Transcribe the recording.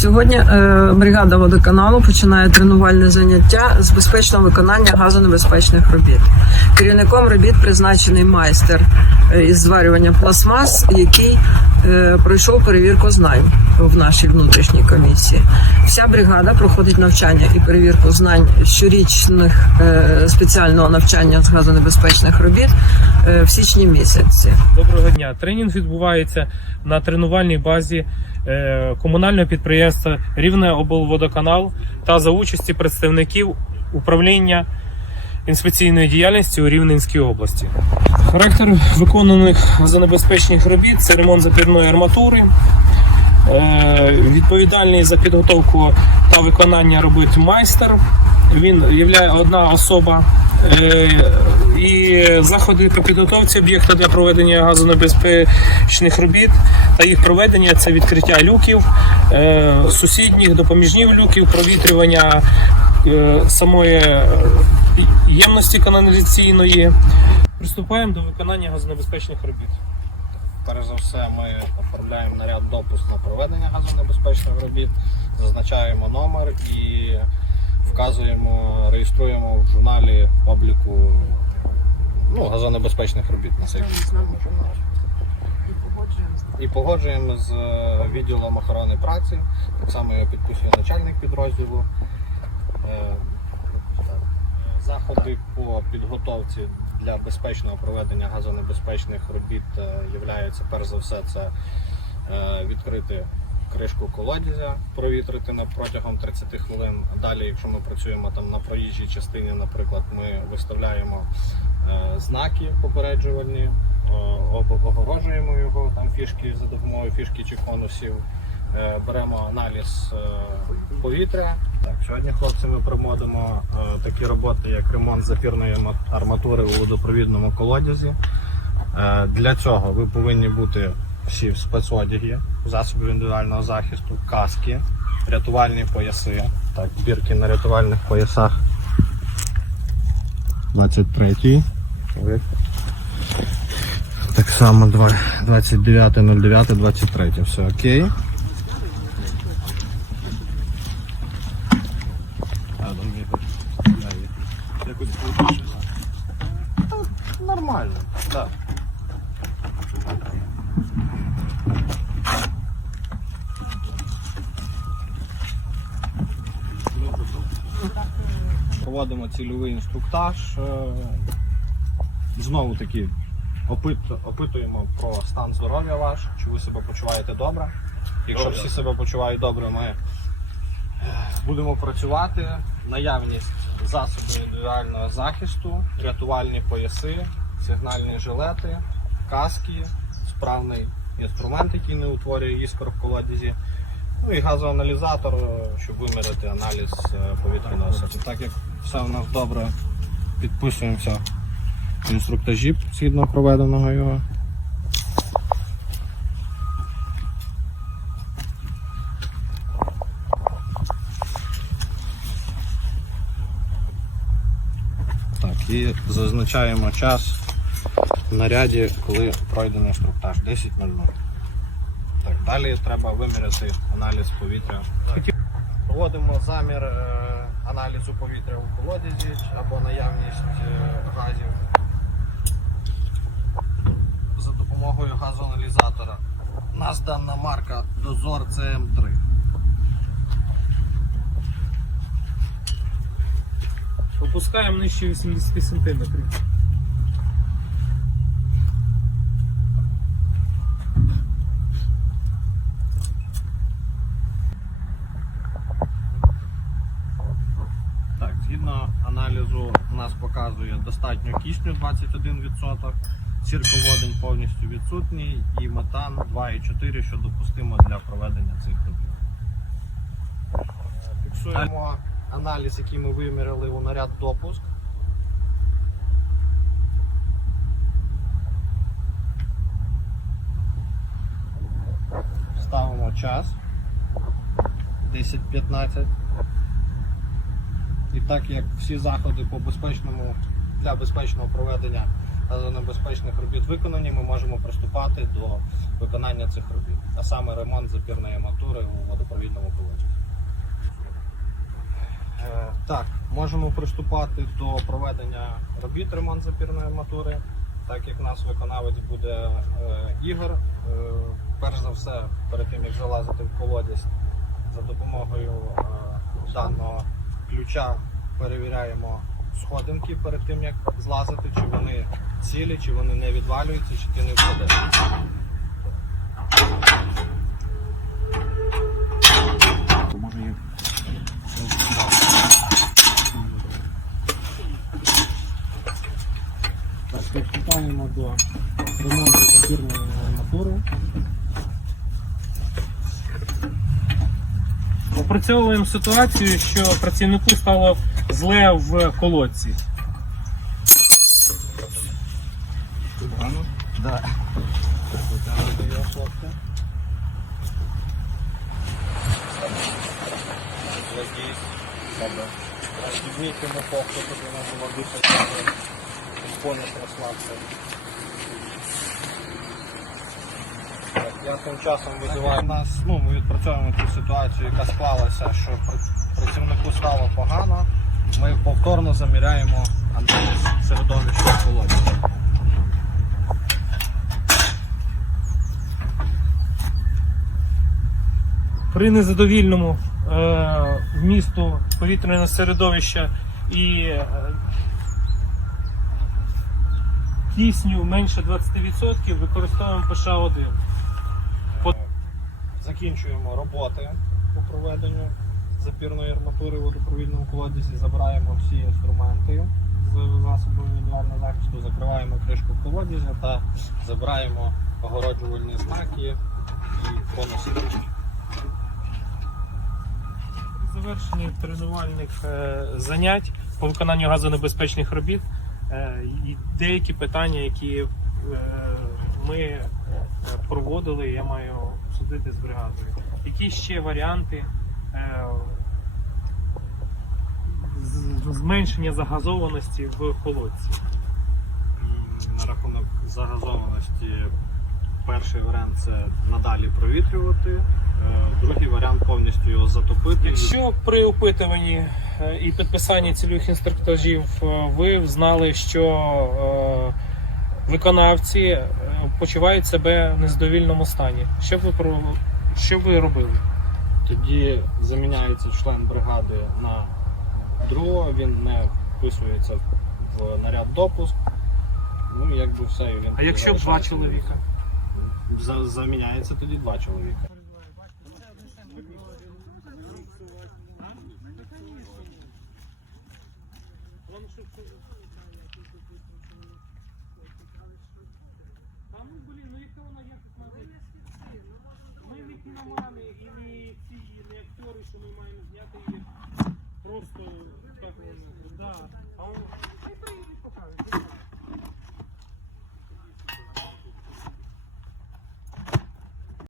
Сьогодні е, бригада водоканалу починає тренувальне заняття з безпечного виконання газонебезпечних робіт. Керівником робіт призначений майстер е, із зварювання пластмас, який е, пройшов перевірку знань в нашій внутрішній комісії. Вся бригада проходить навчання і перевірку знань щорічних е, спеціального навчання з газонебезпечних робіт е, в січні місяці. Доброго дня. Тренінг відбувається на тренувальній базі е, комунального підприємства Рівне облводоканал та за участі представників управління інспекційної діяльності у Рівненській області. Характер виконаних газонебезпечних робіт це ремонт запірної арматури. Е, Відповідальний за підготовку та виконання робіт майстер. Він є одна особа. Е, І заходи по підготовці об'єкта для проведення газонебезпечних робіт та їх проведення це відкриття люків, е, сусідніх допоміжних люків, провітрювання самої ємності каналізаційної. Приступаємо до виконання газонебезпечних робіт. Перш за все, ми оформляємо наряд допуск на проведення газонебезпечних робіт, зазначаємо номер і вказуємо, реєструємо в журналі обліку ну, газонебезпечних робіт на цей журнал. І погоджуємо з е, відділом охорони праці. Так само його підписує начальник підрозділу. Е, Заходи по підготовці для безпечного проведення газонебезпечних робіт е, являються перш за все це е, відкрити кришку колодязя, провітрити протягом 30 хвилин. Далі, якщо ми працюємо там на проїжджій частині, наприклад, ми виставляємо е, знаки попереджувальні, об- обгороджуємо його там фішки за допомогою фішки чи конусів. Е, Беремо аналіз е, повітря. Так, сьогодні хлопці ми проводимо е, такі роботи, як ремонт запірної арматури у водопровідному колодязі. Для цього ви повинні бути всі в спецодягі, засоби індивідуального захисту, каски, рятувальні пояси. Так, бірки на рятувальних поясах. 23-й. Так само 29.09, 23. Все окей. Нормально, так. Проводимо цільовий інструктаж. е, Знову таки опитуємо про стан здоров'я ваш, чи ви себе почуваєте добре. Якщо всі себе почувають добре, ми будемо працювати. Наявність засобів індивідуального захисту, рятувальні пояси, сигнальні жилети, каски, справний інструмент, який не утворює іскор в колодязі. Ну і газоаналізатор, щоб виміряти аналіз е, повітряного сорту. Так як все у нас добре, підписуємося в інструктажі згідно проведеного його. Так, і зазначаємо час в наряді, коли пройдений інструктаж 10.00. Так, далі треба виміряти аналіз повітря. Проводимо замір е, аналізу повітря у колодязі або наявність е, газів за допомогою газоаналізатора. У нас дана марка Дозор CM3. Опускаємо нижче 80 см. Так, згідно аналізу, у нас показує достатньо кисню 21%, сірководень повністю відсутній і метан 2,4, що допустимо для проведення цих робіт. Фіксуємо аналіз, який ми виміряли у наряд допуск. Ставимо час 10-15. І так як всі заходи по безпечному для безпечного проведення газонебезпечних робіт виконані, ми можемо приступати до виконання цих робіт, а саме ремонт запірної арматури у водопровідному колоді. Е, Так, можемо приступати до проведення робіт ремонт запірної арматури. Так як нас виконавець буде е, Ігор, е, перш за все, перед тим як залазити в колодязь, за допомогою даного ключа перевіряємо сходинки перед тим як злазити, чи вони цілі, чи вони не відвалюються, чи ти не впадеш. Може є Так, приступаємо до ремонту запірної арматури. Опрацьовуємо ситуацію, що працівнику стало зле в колодці. погано. Да. Витягуйте його, хлопці. Ладіть. Підніть йому попку, щоб вона була дихати. Повністю розслабся. Так, Я тим часом визиваю нас. Ну, ми відпрацьовуємо ту ситуацію, яка склалася, що працівнику стало погано. Ми повторно заміряємо аналіз середовища в колоді. При незадовільному е, вмісту повітряного середовища і е, кисню менше 20% використовуємо ПШ-1. Закінчуємо роботи по проведенню запірної арматури в водопровідному колодязі, забираємо всі інструменти з засобами індивідуального захисту, закриваємо кришку колодязя та забираємо огороджувальні знаки і конуси. При завершенні тренувальних е, занять по виконанню газонебезпечних робіт е, і деякі питання, які е, ми проводили, я маю судити з бригадою. Які ще варіанти е, зменшення загазованості в холодці? На рахунок загазованості, перший варіант це надалі провітрювати, е, другий варіант повністю його затопити. Якщо при опитуванні е, і підписанні цільових інструктажів е, ви знали, що е, виконавці почувають себе в нездовільному стані, що б ви про що б ви робили? Тоді заміняється член бригади на другого, він не вписується в наряд допуск. Ну, якби все, він А якщо два чоловіка? За- Заміняється тоді два чоловіка. мами, і не ці не актори, що ми маємо зняти їх просто так воно. Да.